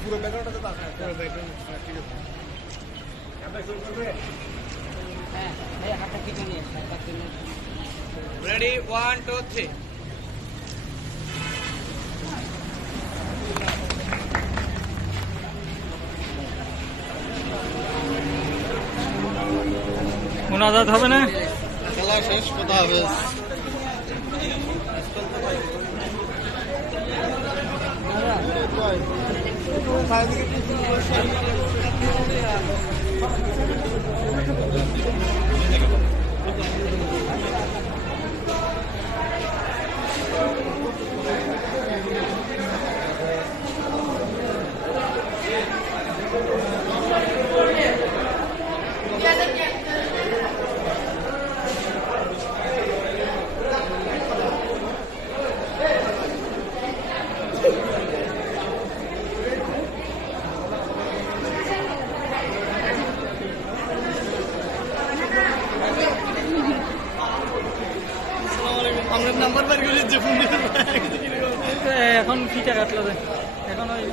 পুরো ব্যাকগ্রাউন্ডটা পুরো ব্যাকগ্রাউন্ড ঠিক আছে রেডি ওয়ান টু থ্রি মোনাজাত হবে না? খেলা শেষ কথা হবে। Thank you. আমরা নাম্বার বের করে যে ফোন এখন ফিটা কাটলো এখন ওই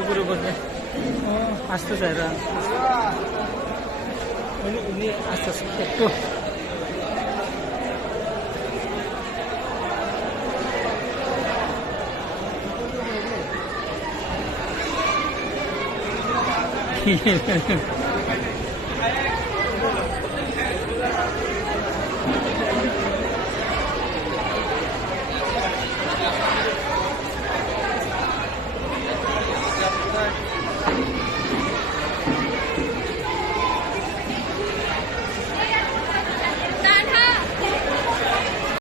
উপরে বসে ও, আসতে চাই উনি আস্তে আস্তে, একটু। কি?